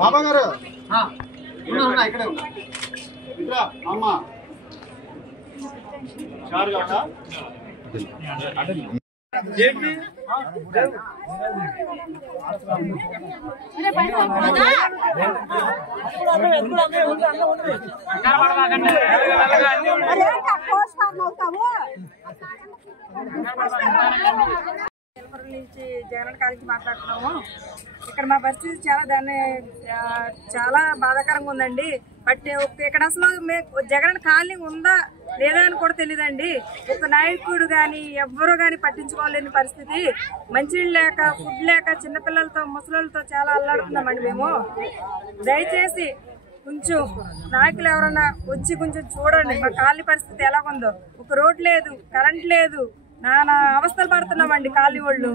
బాబా గారు ఇక్కడే ఇట్లా అమ్మ చారు కాదా ఏంటి నుంచి జగన్ కాలేజీ మాట్లాడుతున్నాము. ఇక్కడ మా పరిస్థితి చాలా బాధాకరంగా ఉందండి. బట్ ఇక్కడ అసలు జగన్ కాలనీ ఉందా లేదా అని కూడా తెలియదండి. ఒక నాయకుడు కానీ ఎవ్వరూ కానీ పట్టించుకోలేని పరిస్థితి. మంచినీళ్ళు లేక, ఫుడ్ లేక, చిన్నపిల్లలతో ముసలితో చాలా అల్లాడుతున్నామండి మేము. దయచేసి కొంచెం నాయకులు ఎవరన్నా వచ్చి కొంచెం చూడండి మా కాలనీ పరిస్థితి ఎలాగుందో. ఒక రోడ్ లేదు, కరెంట్ లేదు, నానా అవస్థలు పడుతున్నామండి కాలనీ వాళ్ళు.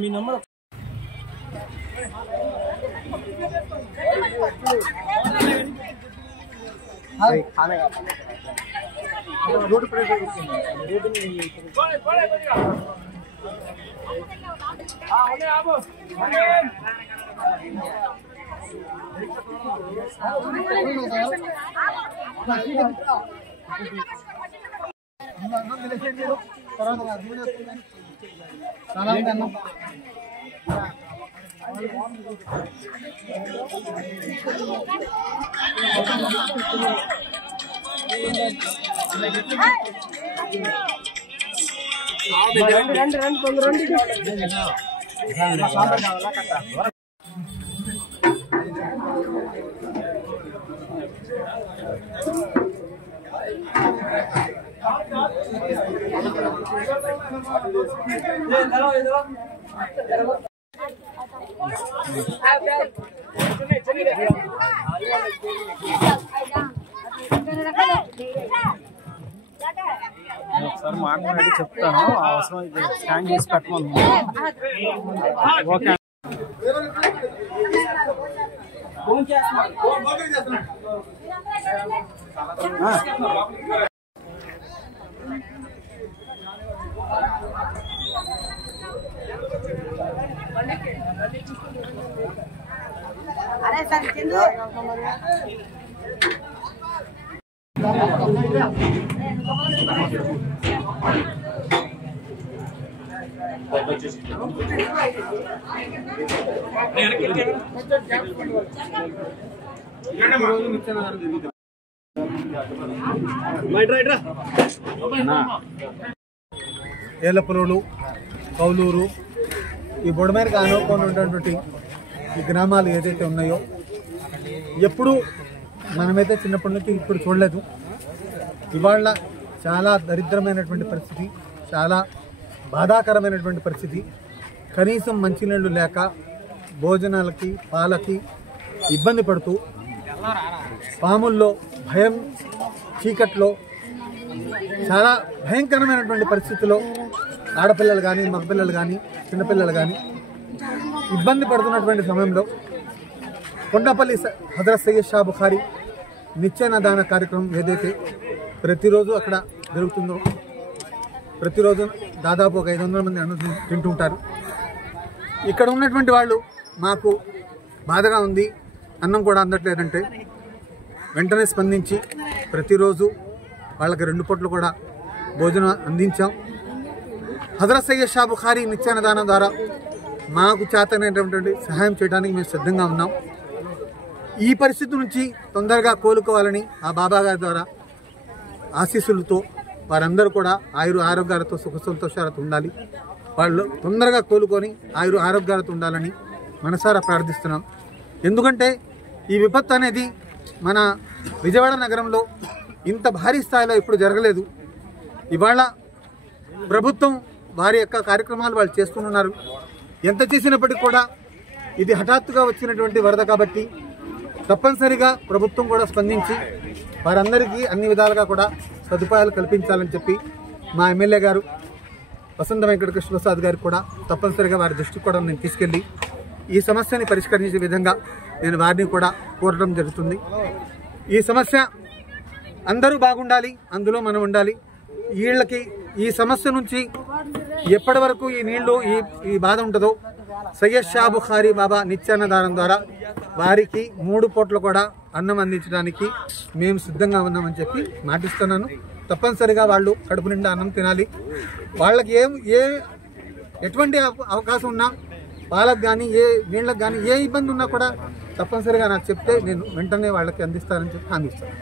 మీ నంబర్ రోడ్డు ఒకసారి మాట్లాడి చెప్తాను. అవసరం అయితే స్కాన్ చేసి పెట్టమను. ఓకే అరే సార్ ఏలపురులు, కౌలూరు, ఈ బుడమేరకు ఆనుకొని ఉన్నటువంటి ఈ గ్రామాలు ఏదైతే ఉన్నాయో ఎప్పుడు మనమైతే చిన్నప్పటి నుంచి ఇప్పుడు చూడలేదు. ఇవాళ చాలా దరిద్రమైనటువంటి పరిస్థితి, చాలా బాధాకరమైనటువంటి పరిస్థితి. కనీసం మంచినీళ్ళు లేక భోజనాలకి పాలకి ఇబ్బంది పడుతూ పాముల్లో భయం, చీకట్లో చాలా భయంకరమైనటువంటి పరిస్థితిలో ఆడపిల్లలు కానీ, మగపిల్లలు కానీ, చిన్నపిల్లలు కానీ ఇబ్బంది పడుతున్నటువంటి సమయంలో కొండపల్లి హజరత్ సయ్యద్ షా బుఖారీ నిత్యాన్నదాన కార్యక్రమం ఏదైతే ప్రతిరోజు అక్కడ జరుగుతుందో, ప్రతిరోజు దాదాపు ఒక 500 మంది అన్నం తింటుంటారు. ఇక్కడ ఉన్నటువంటి వాళ్ళు మాకు బాధగా ఉంది, అన్నం కూడా అందట్లేదంటే వెంటనే స్పందించి ప్రతిరోజు వాళ్ళకి 2 పూటలు కూడా భోజనం అందించాం. హజరత్ సయ్యద్ షా బుఖారీ నిత్యాన్నదానం ద్వారా మాకు చేతనైనటువంటి సహాయం చేయడానికి మేము సిద్ధంగా ఉన్నాం. ఈ పరిస్థితి నుంచి తొందరగా కోలుకోవాలని ఆ బాబా గారి ద్వారా ఆశీస్సులతో వారందరూ కూడా ఆరోగ్యాలతో సుఖ సంతోషాలతో ఉండాలి, వాళ్ళు తొందరగా కోలుకొని ఆరోగ్యాలతో ఉండాలని మనసారా ప్రార్థిస్తున్నాం. ఎందుకంటే ఈ విపత్తు అనేది మన విజయవాడ నగరంలో ఇంత భారీ స్థాయిలో ఇప్పుడు జరగలేదు. ఇవాళ ప్రభుత్వం వారి యొక్క కార్యక్రమాలు వాళ్ళు చేస్తున్నారు. ఎంత చేసినప్పటికీ కూడా ఇది హఠాత్తుగా వచ్చినటువంటి వరద కాబట్టి తప్పనిసరిగా ప్రభుత్వం కూడా స్పందించి వారందరికీ అన్ని విధాలుగా కూడా సదుపాయాలు కల్పించాలని చెప్పి మా ఎమ్మెల్యే గారు వసంత వెంకట కృష్ణ ప్రసాద్ గారికి కూడా తప్పనిసరిగా వారి దృష్టికి కూడా నేను తీసుకెళ్ళి ఈ సమస్యని పరిష్కరించే విధంగా నేను వారిని కూడా కోరడం జరుగుతుంది. ఈ సమస్య అందరూ బాగుండాలి, అందులో మనం ఉండాలి. వీళ్ళకి ఈ సమస్య నుంచి ఎప్పటి వరకు ఈ నీళ్లు ఈ బాధ ఉంటుందో సయ్యద్ షా బుఖారీ బాబా నిత్యాన్నదానం ద్వారా వారికి 3 పూటలు కూడా అన్నం అందించడానికి మేము సిద్ధంగా ఉన్నామని చెప్పి మాటిస్తున్నాను. తప్పనిసరిగా వాళ్ళు కడుపు నిండా అన్నం తినాలి. వాళ్ళకి ఎటువంటి అవకాశం ఉన్నా వాళ్ళకి కానీ నీళ్ళకి కానీ ఏ ఇబ్బంది ఉన్నా కూడా తప్పనిసరిగా నాకు చెప్తే నేను వెంటనే వాళ్ళకి అందిస్తానని చెప్పి హామీ ఇస్తాను.